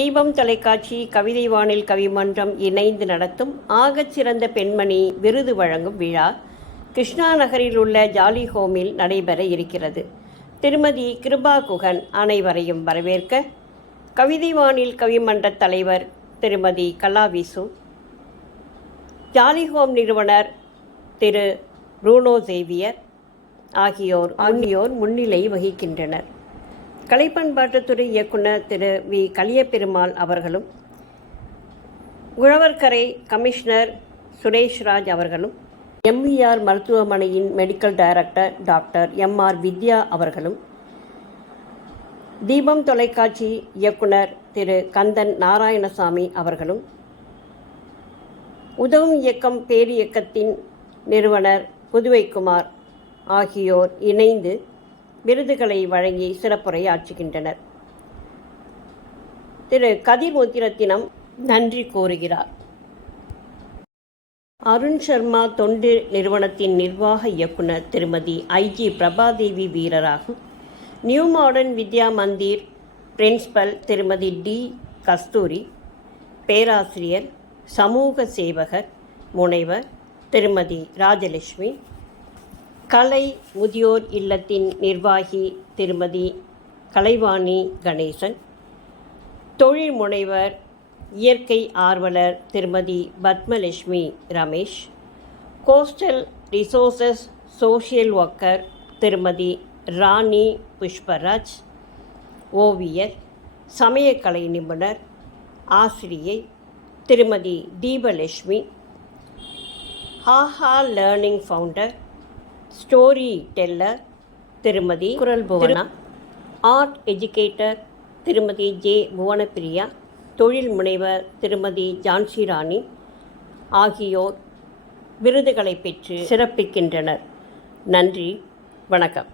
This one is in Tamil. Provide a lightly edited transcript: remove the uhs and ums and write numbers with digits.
தீபம் தொலைக்காட்சி கவிதை வானில் கவிமன்றம் இணைந்து நடத்தும் ஆகச்சிறந்த பெண்மணி விருது வழங்கும் விழா கிருஷ்ணா நகரில் உள்ள ஜாலி ஹோமில் நடைபெற இருக்கிறது. திருமதி கிருபா குகன் அனைவரையும் வரவேற்க கவிதை வானில் கவிமன்ற தலைவர் திருமதி கலாவிசு, ஜாலி ஹோம் நிறுவனர் திரு ப்ரூனோ சேவியர் ஆகியோர் முன்னிலை வகிக்கின்றனர். கலைப்பண்பாட்டுத்துறை இயக்குனர் திரு வி கலியபெருமாள் அவர்களும், உழவர்கரை கமிஷனர் சுரேஷ்ராஜ் அவர்களும், எம்விஆர் மருத்துவமனையின் மெடிக்கல் டைரக்டர் டாக்டர் எம்ஆர் வித்யா அவர்களும், தீபம் தொலைக்காட்சி இயக்குனர் திரு கந்தன் நாராயணசாமி அவர்களும், உதவும் இயக்கம் பேரியக்கத்தின் நிறுவனர் புதுவைக்குமார் ஆகியோர் இணைந்து விருதுகளை வழங்கி சிறப்புரையாற்றுகின்றனர். திரு கதிர் முத்திரத்தினம் நன்றி கூறுகிறார். அருண் சர்மா தொண்டு நிறுவனத்தின் நிர்வாக இயக்குனர் திருமதி IG Prabhadevi வீரராகும், new modern Vidya Mandir principal திருமதி டி கஸ்தூரி, பேராசிரியர் சமூக சேவகர் முனைவர் திருமதி ராஜலட்சுமி, கலை முதியோர் இல்லத்தின் நிர்வாகி திருமதி கலைவாணி கணேசன், தொழில் முனைவர் இயற்கை ஆர்வலர் திருமதி Padmalakshmi Ramesh, coastal resources social worker திருமதி ராணி புஷ்பராஜ், ஓவியர் சமயக்கலை நிபுணர் ஆசிரியை திருமதி தீபலட்சுமி, ஹாஹா லேர்னிங் ஃபவுண்டர் ஸ்டோரி டெல்லர் திருமதி குரல் புவனா, ஆர்ட் எஜுகேட்டர் திருமதி ஜே புவனப்பிரியா, தொழில் முனைவர் திருமதி ஜான்சி ராணி ஆகியோர் விருதுகளை பெற்று சிறப்பிக்கின்றனர். நன்றி, வணக்கம்.